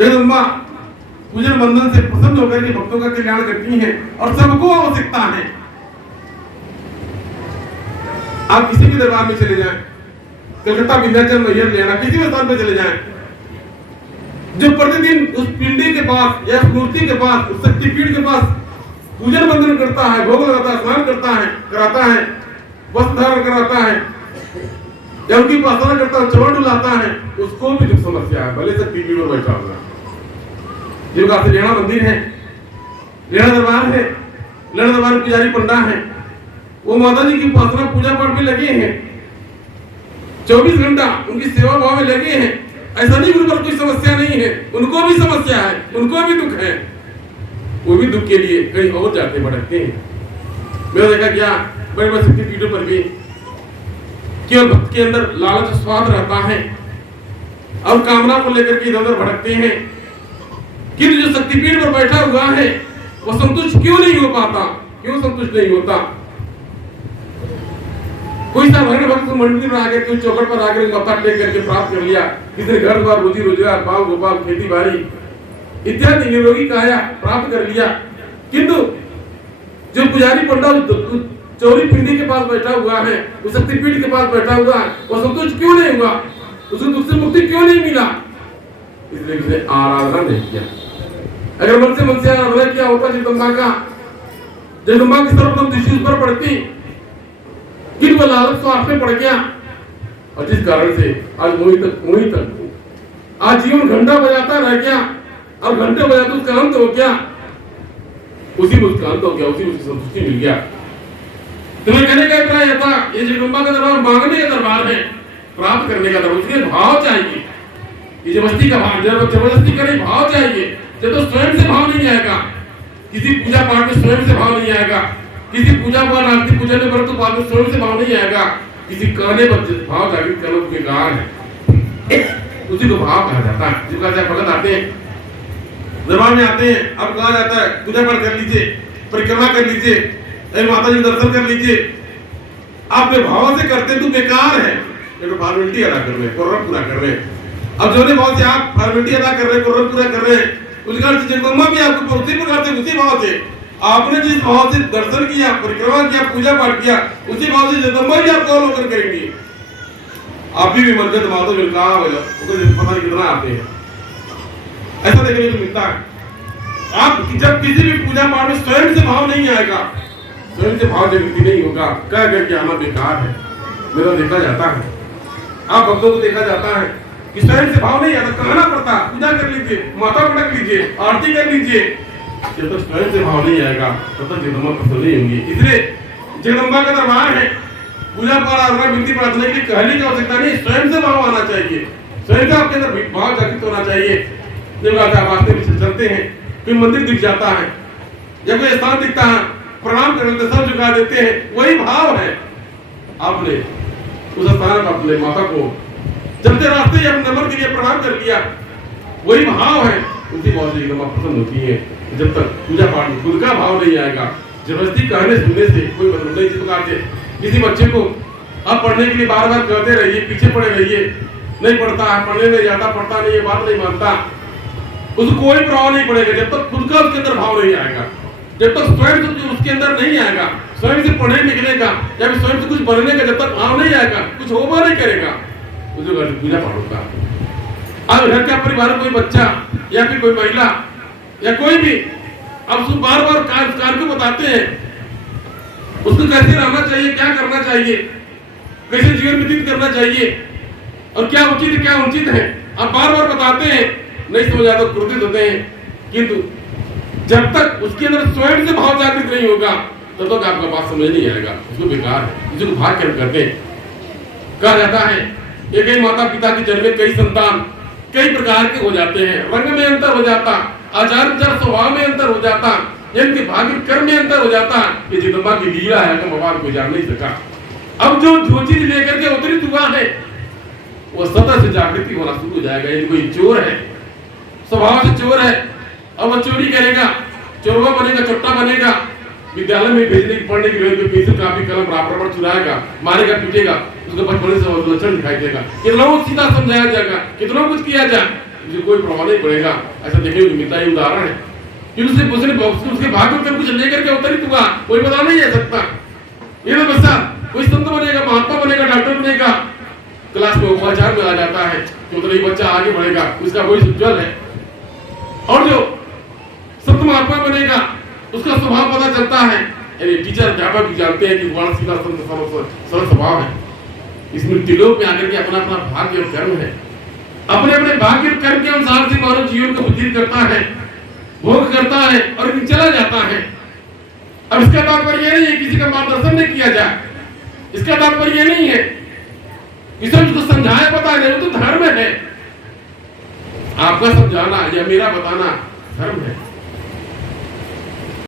जगदम्बा पूजन बंधन से प्रसन्न होकर के भक्तों का कल्याण करती हैं और सबको आवश्यकता है। आप किसी भी दरबार में चले जाएं, कलकत्ता विंध्याचल मैहर लेना, किसी भी स्थान पे चले जाएं, जो प्रतिदिन उस पिंडी के पास या मूर्ति के पास, उस शक्तिपीठ के पास पूजन बंधन करता है, भोग लगाता है, स्नान करता है, कराता है, वस्त्र धारण कराता है या उनकी उपासना करता है, चरण डुलाता है, उसको भी दुख समस्या है, भले शक्तिपीठ पर बैठा होगा। जिनका से लेना मंदिर है, लेना दरबार है, लेना दरबार पुजारी पंडा है, वो माता जी की उपासना पूजा पाठ में लगे हैं, 24 घंटा उनकी सेवा भाव में लगे हैं। ऐसा नहीं उन पर कोई समस्या नहीं है, उनको भी समस्या है, उनको भी दुख है, वो भी दुख के लिए कहीं और जाके भटकते हैं। मैंने देखा क्या बड़े बड़े शक्तिपीठों पर भी केवल भक्त के अंदर लालच स्वाद रहता है और कामना को लेकर के इधर उधर भटकते हैं, किंतु जो शक्तिपीठ पर बैठा हुआ है वो संतुष्ट क्यों नहीं हो पाता, क्यों संतुष्ट नहीं होता? कोई सा भरण भक्त मंदिर में आकर कोई चौकट पर आकर मत्था टेक करके प्राप्त कर लिया, किसी ने घर द्वार रोजी रोजगार बाल गोपाल खेती बाड़ी इत्यादि निरोगी काया प्राप्त कर लिया, किंतु जो पुजारी पंडा चौरी पिंडी के पास बैठा हुआ है, उस शक्तिपीठ के पास बैठा हुआ है, वो संतुष्ट क्यों नहीं हुआ, उसको दुख से मुक्ति क्यों नहीं मिला? इसलिए उसने आराधना नहीं किया। अगर मन से आराधना किया होता जगदम्बा का, जगदम्बा की सर्वप्रथम दृष्टि उस पर पड़ती, कि वो लालच स्वार्थ में पड़ गया और जिस कारण से आज मोही तक आज जीवन घंटा बजाता रह गया और घंटे बजाते उसका अंत हो गया, उसी में उसका अंत हो गया, उसी में उसकी संतुष्टि मिल गया। तुम्हें कहने का अभिप्राय था ये जगदम्बा का दरबार मांगने का दरबार है, प्राप्त करने का दरबार, उसके भाव चाहिए, ये जबरदस्ती का भाव, जबरदस्ती का नहीं, भाव चाहिए। जब तो स्वयं से भाव नहीं आएगा, किसी पूजा पाठ में स्वयं से भाव नहीं आएगा, किसी पूजा पाठ आरती पूजा में व्रत पाठ में स्वयं से भाव नहीं आएगा, किसी कहने पर भाव जागृत करना बेकार है, उसी को भाव कहा जाता है। जिसका चाहे भगत आते हैं दरबार में आते हैं, अब कहा जाता है पूजा पाठ कर लीजिए, परिक्रमा कर लीजिए, माता जी दर्शन कर लीजिए, आप भाव से करते तो बेकार है, ये तो फॉर्मेलिटी अदा कर रहे हैं, कोर्रम पूरा कर रहे हैं। अब जो भाव से आप फॉर्मेलिटी अदा कर रहे हैं, कोर्रम पूरा कर रहे हैं, उसी कारण से जगदम्बा भी आपको उसी प्रकार से, उसी भाव से आपने जिस भाव से दर्शन किया, परिक्रमा किया, पूजा पाठ किया, उसी भाव से जगदम्बा भी आपको अवलोकन करेंगे। आप भी मनगत मातो मिलता पता नहीं कितना आते हैं, ऐसा देखने को मिलता है। आप जब किसी भी पूजा पाठ में स्वयं से भाव नहीं आएगा, स्वयं से भाव जागृति नहीं होगा, कह करके आना बेकार है। मेरा देखा जाता है, आप भक्तों को देखा जाता है कि स्वयं से भाव नहीं आता, कहना पड़ता पूजा कर लीजिए, माता पटक लीजिए, आरती कर लीजिए, जब तक स्वयं से भाव नहीं आएगा तब तक जगदम्बा प्रसन्न नहीं होंगी। इसलिए जगदम्बा का दरबार है, पूजा पाठ आराधना विनती प्रार्थना के लिए कहने की आवश्यकता नहीं, स्वयं से भाव आना चाहिए, स्वयं से आपके अंदर भाव जागृत होना चाहिए। जब आप रास्ते में चलते हैं, कोई मंदिर दिख जाता है या कोई स्थान दिखता है, प्रणाम करते सब झुका देते हैं, वही भाव है। आपने उस स्थान पर अपने माता को चलते रास्ते नमन के लिए प्रणाम कर लिया, वही भाव है, उसी भाव से जगदम्बा प्रसन्न होती है। जब तक पूजा पाठ में खुद का भाव नहीं आएगा, जबरदस्ती कहने सुनने से कोई मतलब नहीं। जिस प्रकार से किसी बच्चे को अब पढ़ने के लिए बार बार कहते रहिए, पीछे पड़े रहिए, नहीं पढ़ता है, पढ़ने नहीं जाता, पढ़ता नहीं है, बात नहीं मानता, उसको कोई प्रभाव नहीं पड़ेगा जब तक खुद का उसके अंदर भाव नहीं आएगा, जब तक स्वयं से उसके अंदर नहीं आएगा, स्वयं से पढ़ने लिखने का या फिर स्वयं से कुछ बनने का जब तक भाव नहीं आएगा, कुछ होगा नहीं करेगा, उसको घर पूजा पाठ होता है। अब घर का परिवार कोई बच्चा या फिर कोई महिला या कोई भी अब उसको बार बार कार्य को बताते हैं, उसको कैसे रहना चाहिए, क्या करना चाहिए, कैसे जीवन व्यतीत करना चाहिए और क्या उचित है क्या अनुचित है, आप बार बार बताते हैं, नहीं समझ आता, क्रोधित होते हैं। किंतु जब तक उसके अंदर स्वयं से भाव जागृत नहीं होगा तब तक आपका बात समझ नहीं आएगा, उसको बेकार है, जिसको भाग कर करते हैं। कहा जाता है एक ही माता पिता की जन्मे कई संतान कई प्रकार के हो जाते हैं, रंग में अंतर हो जाता, आचार विचार स्वभाव में अंतर हो जाता, इनके भाग्य कर्म में अंतर हो जाता। ये जगदम्बा की लीला है, भगवान को जान नहीं सका। अब जो चीज लेकर के अवतरित हुआ है वो सतत से जागृति होना शुरू हो जाएगा। यदि कोई चोर है, स्वभाव से चोर है, अब वो चोरी करेगा, चोरवा बनेगा, चोट्टा बनेगा, विद्यालय में भेजने की पढ़ने की पेंसिल कापी कलम रापड़ चुराएगा, मारेगा, पीटेगा, उसको बचपन से लक्षण दिखाई देगा, कितना सीधा समझाया जाएगा, कितना कुछ किया जाए, मुझे कोई प्रभाव नहीं पड़ेगा, ऐसा देखने को मिलता है। उदाहरण है कि उसके भाग में कुछ लेकर के उत्तरित हुआ, कोई बता नहीं है सकता। ये तो बच्चा कोई संत बनेगा, महात्मा बनेगा, डॉक्टर बनेगा, क्लास में उपाचार में आ जाता है कि उतना ही बच्चा आगे बढ़ेगा, उसका कोई उज्जवल है। और जो संत महात्मा बनेगा उसका स्वभाव पता चलता है। टीचर अध्यापक भी जानते हैं कि वाणसी का सरल स्वभाव है। इसमें त्रिलोक में आकर के अपना अपना भाग्य और कर्म है, अपने अपने भाग्य और कर्म के अनुसार से मानव जीवन को व्यतीत करता है, भोग करता है और चला जाता है। अब इसका तात्पर्य यह नहीं है किसी का मार्गदर्शन नहीं किया जाए, इसका तात्पर्य यह नहीं है कि सब उसको समझाया पता है, वो तो धर्म है। आपका समझाना या मेरा बताना धर्म है।